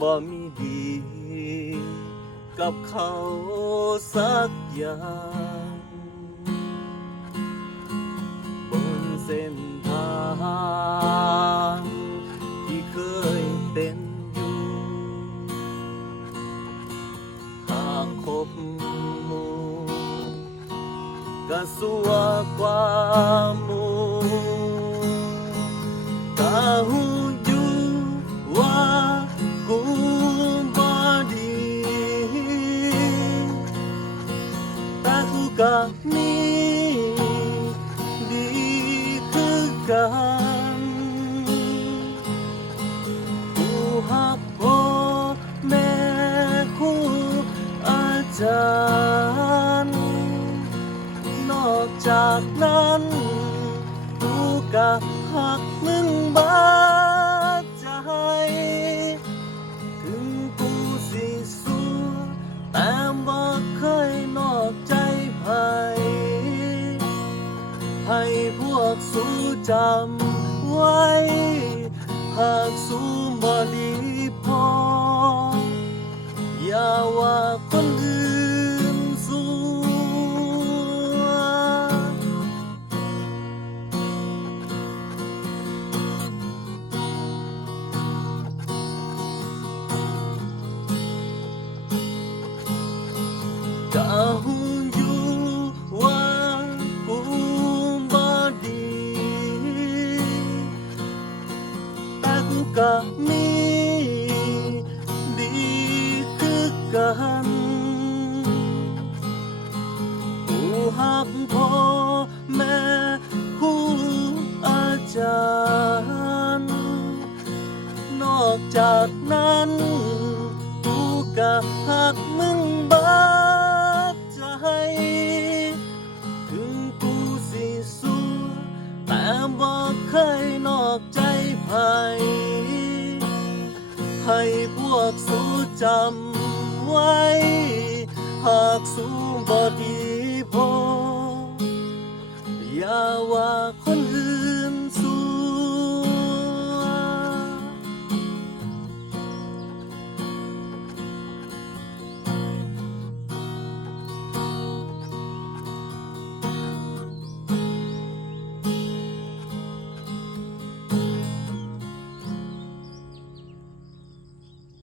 บ่มีดีกับเขาสักอย่างบนเส้นทางที่เคยเป็นอยู่หากคบมูก็สัวกว่ามู จากนั้นกูก็หักมึงบาดใจถึงกูสิสู้แต่บ่เคยนอกใจไผให้พวกสู้จำไว้ หากสู้บ่ดี ก็มีดีคือกันกูหักพ่อแม่ครูอาจารย์ นอกจากนั้นกูก็หักมึงบาดใจ ถึงกูสิสู้แต่บ่เคยนอกใจไผ ให้พวกสู้จำไว้ หากสู้บ่ดีพออย่าว่าคน